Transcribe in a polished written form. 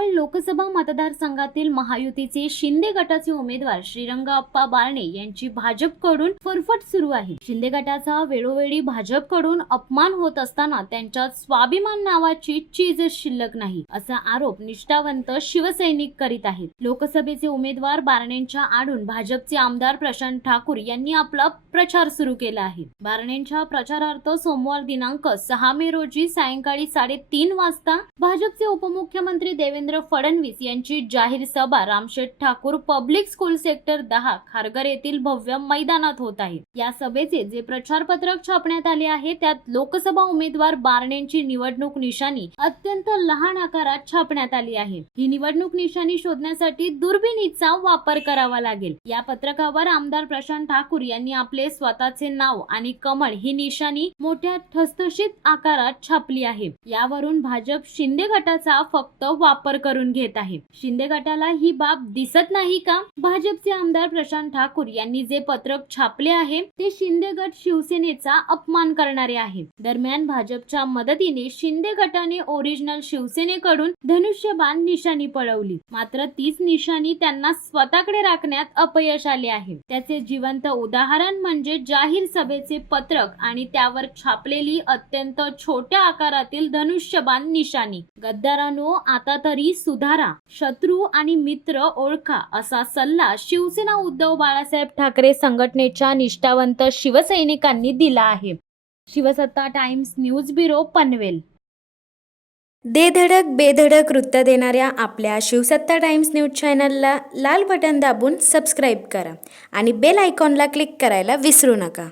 मावळ लोकसभा मतदारसंघातील महायुतीचे शिंदे गटाचे उमेदवार श्रीरंग अप्पा बारणे यांची भाजपकडून फरफट सुरू आहे। शिंदे गटाचा वेळोवेळी भाजपकडून अपमान होत असताना त्यांच्यात स्वाभिमान नावाची चीजच शिल्लक नाही, असा आरोप निष्ठावंत शिवसैनिक करीत आहेत। लोकसभेचे उमेदवार बारणेंच्या आडून भाजपचे आमदार प्रशांत ठाकूर यांनी आपला प्रचार सुरू केला आहे। बारणेंच्या प्रचारार्थ सोमवार दिनांक 6 मे रोजी सायंकाळी 3:30 वाजता भाजपचे उपमुख्यमंत्री देवेंद्र फडणवीस यांची जाहीर सभा Ramsheth Thakur public school sector 10 Kharghar येथील भव्य मैदानात होत आहे। या सभेचे जे प्रचार पत्रक छापण्यात आले आहे त्यात लोकसभा उमेदवार बारणेंची निवडणूक निशाणी अत्यंत लहान आकारात छापण्यात आली आहे। ही निवडणूक निशाणी शोधण्यासाठी दुर्बिणीचा वापर करावा लागेल। या पत्रकावर आमदार प्रशांत ठाकूर यांनी आपले स्वतःचे नाव आणि कमळ ही निशाणी मोठ्या ठसठशीत आकारात छापली आहे। यावरून भाजप शिंदे गटाचा फक्त वापर करून घेत आहे। शिंदे गटाला ही बाब दिसत नाही का? भाजपचे आमदार प्रशांत ठाकूर यांनी जे पत्रक छापले आहे ते शिंदे गट शिवसेनेचा अपमान करणारे आहे। दरम्यान भाजपच्या मदतीने शिंदे गटाने ओरिजिनल शिवसेनेकडून धनुष्यबाण निशाणी पळवली, मात्र तीच निशाणी त्यांना स्वतःकडे राखण्यात अपयश आले आहे। त्याचे जिवंत उदाहरण म्हणजे जाहीर सभेचे पत्रक आणि त्यावर छापलेली अत्यंत छोट्या आकारातील धनुष्यबाण निशाणी। गद्दारांनो, आता तरी सुधारा, शत्रू आणि मित्र ओळखा, असा सल्ला शिवसेना उद्धव बाळासाहेब ठाकरे संघटनेच्या निष्ठावंत शिवसैनिकांनी दिला आहे। शिवसत्ता टाइम्स न्यूज ब्युरो पनवेल। दे धडक बेधडक वृत्त देणाऱ्या आपल्या शिवसत्ता टाइम्स न्यूज चॅनलला लाल बटन दाबून सबस्क्राईब करा आणि बेल आयकॉनला क्लिक करायला विसरू नका।